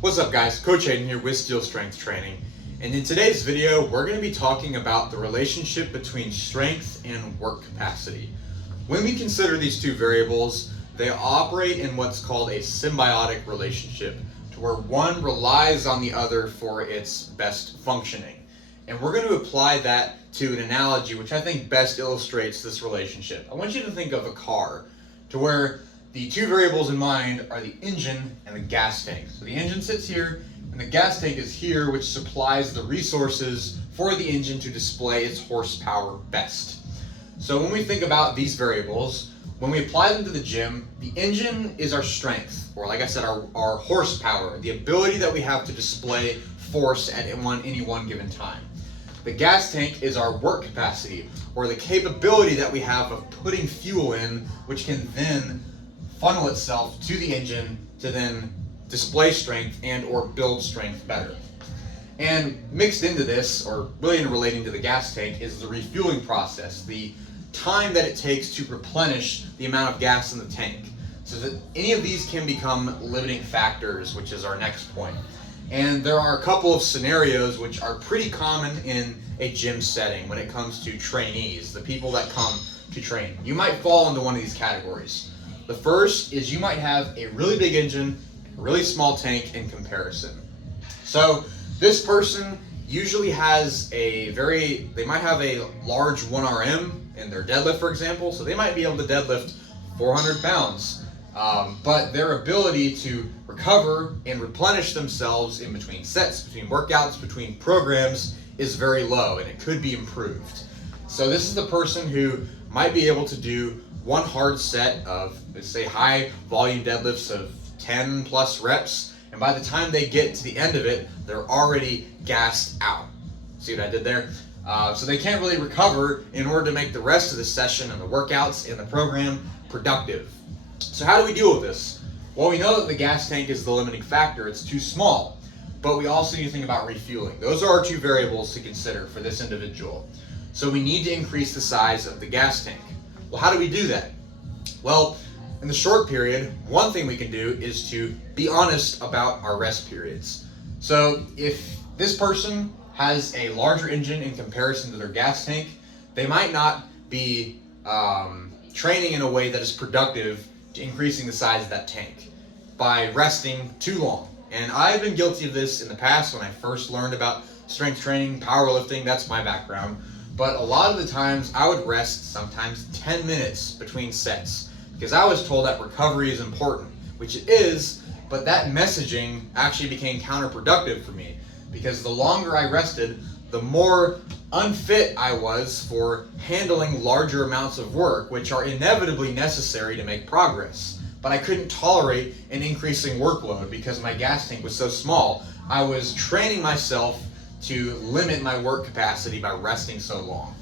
What's up guys, Coach Hayden here with Steel Strength Training, and in today's video we're going to be talking about the relationship between strength and work capacity. When we consider these two variables, they operate in what's called a symbiotic relationship, to where one relies on the other for its best functioning. And we're going to apply that to an analogy which I think best illustrates this relationship. I want you to think of a car, to where the two variables in mind are the engine and the gas tank. So the engine sits here and the gas tank is here, which supplies the resources for the engine to display its horsepower best. So when we think about these variables, when we apply them to the gym, the engine is our strength, or like I said, our horsepower, the ability that we have to display force at any one given time. The gas tank is our work capacity, or the capability that we have of putting fuel in, which can then funnel itself to the engine to then display strength and or build strength better. And mixed into this, or really in relating to the gas tank, is the refueling process, the time that it takes to replenish the amount of gas in the tank. So that any of these can become limiting factors, which is our next point. And there are a couple of scenarios which are pretty common in a gym setting when it comes to trainees, the people that come to train. You might fall into one of these categories. The first is you might have a really big engine, a really small tank in comparison. So this person usually has they might have a large 1RM in their deadlift, for example, so they might be able to deadlift 400 pounds. But their ability to recover and replenish themselves in between sets, between workouts, between programs is very low, and it could be improved. So this is the person who might be able to do one hard set of, let's say, high volume deadlifts of 10 plus reps, and by the time they get to the end of it, they're already gassed out. See what I did there? So they can't really recover in order to make the rest of the session and the workouts and the program productive. So how do we deal with this? Well, we know that the gas tank is the limiting factor. It's too small, but we also need to think about refueling. Those are our two variables to consider for this individual. So we need to increase the size of the gas tank. Well, how do we do that? Well, in the short period, one thing we can do is to be honest about our rest periods. So if this person has a larger engine in comparison to their gas tank, they might not be training in a way that is productive to increasing the size of that tank by resting too long. And I've been guilty of this in the past when I first learned about strength training, powerlifting. That's my background. But a lot of the times I would rest sometimes 10 minutes between sets because I was told that recovery is important, which it is, but that messaging actually became counterproductive for me because the longer I rested, the more unfit I was for handling larger amounts of work, which are inevitably necessary to make progress. But I couldn't tolerate an increasing workload because my gas tank was so small. I was training myself to limit my work capacity by resting so long.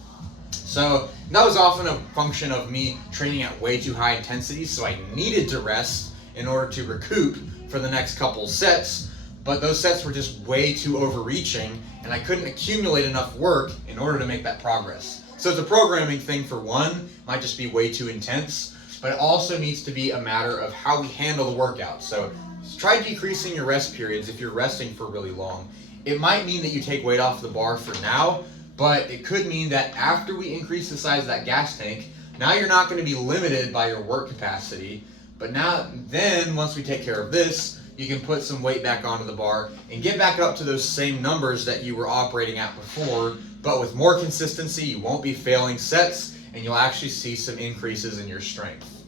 So that was often a function of me training at way too high intensity, so I needed to rest in order to recoup for the next couple sets, but those sets were just way too overreaching and I couldn't accumulate enough work in order to make that progress. So it's a programming thing for one, might just be way too intense, but it also needs to be a matter of how we handle the workout. So try decreasing your rest periods if you're resting for really long. It might mean that you take weight off the bar for now, but it could mean that after we increase the size of that gas tank, now you're not going to be limited by your work capacity. But then once we take care of this, you can put some weight back onto the bar and get back up to those same numbers that you were operating at before, but with more consistency. You won't be failing sets and you'll actually see some increases in your strength.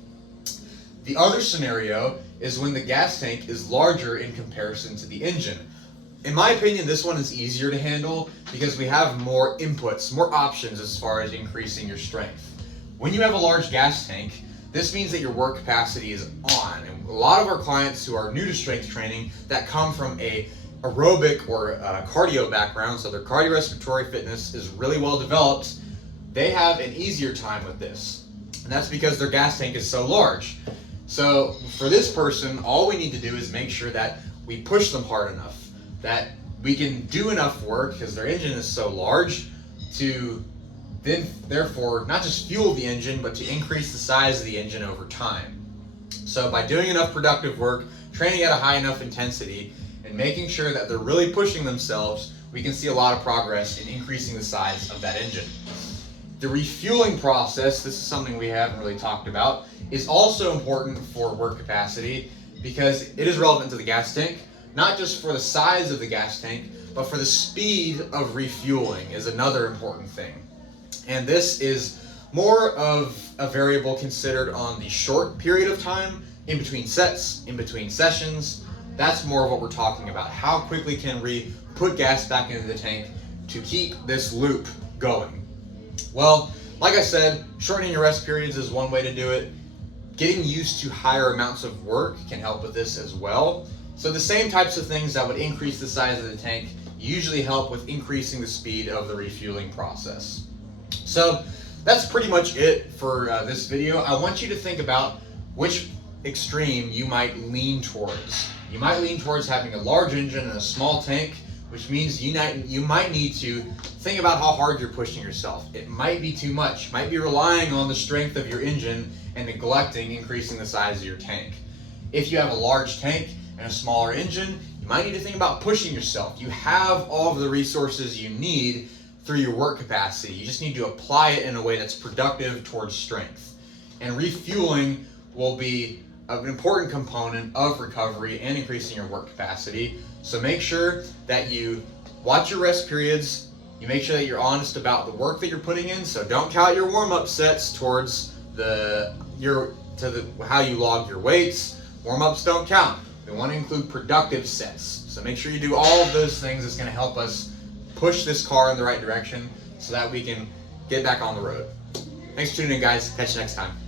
The other scenario is when the gas tank is larger in comparison to the engine. In my opinion, this one is easier to handle because we have more inputs, more options as far as increasing your strength. When you have a large gas tank, this means that your work capacity is on. And a lot of our clients who are new to strength training that come from a aerobic or a cardio background, so their cardiorespiratory fitness is really well developed, they have an easier time with this. And that's because their gas tank is so large. So for this person, all we need to do is make sure that we push them hard enough, that we can do enough work because their engine is so large to then therefore not just fuel the engine, but to increase the size of the engine over time. So by doing enough productive work, training at a high enough intensity and making sure that they're really pushing themselves, we can see a lot of progress in increasing the size of that engine. The refueling process, this is something we haven't really talked about, is also important for work capacity because it is relevant to the gas tank, not just for the size of the gas tank, but for the speed of refueling is another important thing. And this is more of a variable considered on the short period of time, in between sets, in between sessions. That's more of what we're talking about. How quickly can we put gas back into the tank to keep this loop going? Well, like I said, shortening your rest periods is one way to do it. Getting used to higher amounts of work can help with this as well. So the same types of things that would increase the size of the tank usually help with increasing the speed of the refueling process. So that's pretty much it for this video. I want you to think about which extreme you might lean towards. You might lean towards having a large engine and a small tank, which means you might need to think about how hard you're pushing yourself. It might be too much. You might be relying on the strength of your engine and neglecting increasing the size of your tank. If you have a large tank and a smaller engine, you might need to think about pushing yourself. You have all of the resources you need through your work capacity. You just need to apply it in a way that's productive towards strength. And refueling will be an important component of recovery and increasing your work capacity. So make sure that you watch your rest periods. You make sure that you're honest about the work that you're putting in. So don't count your warm-up sets towards how you log your weights. Warm-ups don't count. We want to include productive sets. So make sure you do all of those things. That's going to help us push this car in the right direction so that we can get back on the road. Thanks for tuning in, guys. Catch you next time.